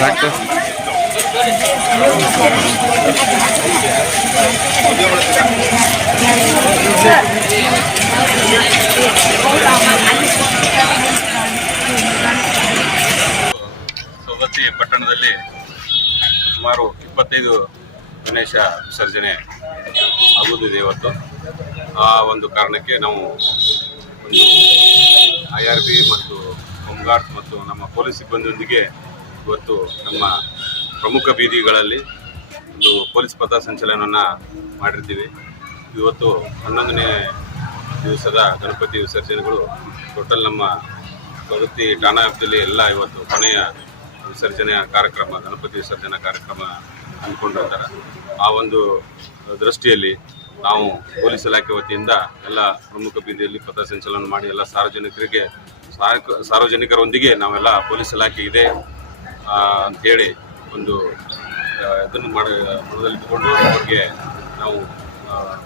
ಸವದತ್ತಿ ಪಟ್ಟಣದಲ್ಲಿ ಸುಮಾರು 25 ಗಣೇಶ ವಿಸರ್ಜನೆ ಆಗುವುದಿದೆ ಇವತ್ತು. ಆ ಒಂದು ಕಾರಣಕ್ಕೆ ನಾವು ಒಂದು IRB ಮತ್ತು ಹೋಮ್ ಗಾರ್ಡ್ಸ್ ಮತ್ತು ನಮ್ಮ ಪೊಲೀಸ್ ಸಿಬ್ಬಂದಿಯೊಂದಿಗೆ ಇವತ್ತು ನಮ್ಮ ಪ್ರಮುಖ ಬೀದಿಗಳಲ್ಲಿ ಒಂದು ಪೊಲೀಸ್ ಪಥಸಂಚಲನವನ್ನು ಮಾಡಿರ್ತೀವಿ. ಇವತ್ತು 11ನೇ ದಿವಸದ ಗಣಪತಿ ವಿಸರ್ಜನೆಗಳು ಟೋಟಲ್ ನಮ್ಮ ಸವದತ್ತಿ ಠಾಣಾ ವ್ಯಾಪ್ತಿಯಲ್ಲಿ ಎಲ್ಲ ಇವತ್ತು ಕೊನೆಯ ವಿಸರ್ಜನೆಯ ಕಾರ್ಯಕ್ರಮ, ಗಣಪತಿ ವಿಸರ್ಜನಾ ಕಾರ್ಯಕ್ರಮ ಅಂದ್ಕೊಂಡಿರ್ತಾರೆ. ಆ ಒಂದು ದೃಷ್ಟಿಯಲ್ಲಿ ನಾವು ಪೊಲೀಸ್ ಇಲಾಖೆ ವತಿಯಿಂದ ಎಲ್ಲ ಪ್ರಮುಖ ಬೀದಿಯಲ್ಲಿ ಪಥಸಂಚಲನ ಮಾಡಿ ಎಲ್ಲ ಸಾರ್ವಜನಿಕರೊಂದಿಗೆ ನಾವೆಲ್ಲ ಪೊಲೀಸ್ ಇಲಾಖೆ ಇದೆ ಅಂಥೇಳಿ ಒಂದು ಇದನ್ನು ಮನದಲ್ಲಿಟ್ಟುಕೊಂಡು ಅವರಿಗೆ ನಾವು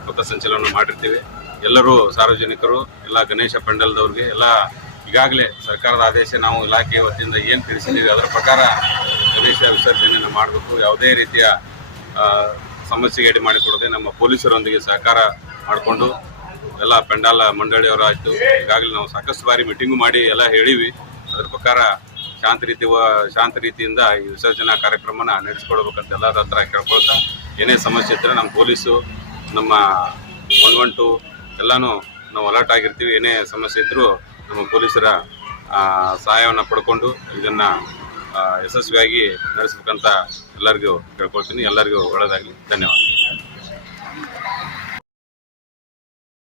ಪಥಸಂಚಲನ ಮಾಡಿರ್ತೀವಿ. ಎಲ್ಲರೂ ಸಾರ್ವಜನಿಕರು ಎಲ್ಲ ಗಣೇಶ ಪೆಂಡಲ್ದವ್ರಿಗೆ ಎಲ್ಲ ಈಗಾಗಲೇ ಸರ್ಕಾರದ ಆದೇಶ ನಾವು ಇಲಾಖೆ ವತಿಯಿಂದ ಏನು ತಿಳಿಸಿದ್ದೀವಿ ಅದರ ಪ್ರಕಾರ ಗಣೇಶ ವಿಸರ್ಜನೆಯನ್ನು ಮಾಡಬೇಕು. ಯಾವುದೇ ರೀತಿಯ ಸಮಸ್ಯೆಗೆ ಎಡೆ ಮಾಡಿಕೊಡದೆ ನಮ್ಮ ಪೊಲೀಸರೊಂದಿಗೆ ಸಹಕಾರ ಮಾಡಿಕೊಂಡು ಎಲ್ಲ ಪೆಂಡಾಲ ಮಂಡಳಿಯವರಾಯಿತು ಈಗಾಗಲೇ ನಾವು ಸಾಕಷ್ಟು ಬಾರಿ ಮೀಟಿಂಗು ಮಾಡಿ ಎಲ್ಲ ಹೇಳಿವಿ. ಅದರ ಪ್ರಕಾರ ಶಾಂತ ರೀತಿಯಿಂದ ಈ ವಿಸರ್ಜನಾ ಕಾರ್ಯಕ್ರಮನ ನಡೆಸಿಕೊಡ್ಬೇಕಂತ ಎಲ್ಲರ ಹತ್ರ ಕೇಳ್ಕೊಳ್ತಾ, ಏನೇ ಸಮಸ್ಯೆ ಇದ್ದರೆ ನಮ್ಮ ಪೊಲೀಸು ನಮ್ಮ 112 ಎಲ್ಲನೂ ನಾವು ಅಲರ್ಟ್ ಆಗಿರ್ತೀವಿ. ಏನೇ ಸಮಸ್ಯೆ ಇದ್ದರೂ ನಮ್ಮ ಪೊಲೀಸರ ಸಹಾಯವನ್ನು ಪಡ್ಕೊಂಡು ಇದನ್ನು ಯಶಸ್ವಿಯಾಗಿ ನಡೆಸಬೇಕಂತ ಎಲ್ಲರಿಗೂ ಕೇಳ್ಕೊಳ್ತೀನಿ. ಎಲ್ಲರಿಗೂ ಒಳ್ಳೆಯದಾಗಲಿ. ಧನ್ಯವಾದ.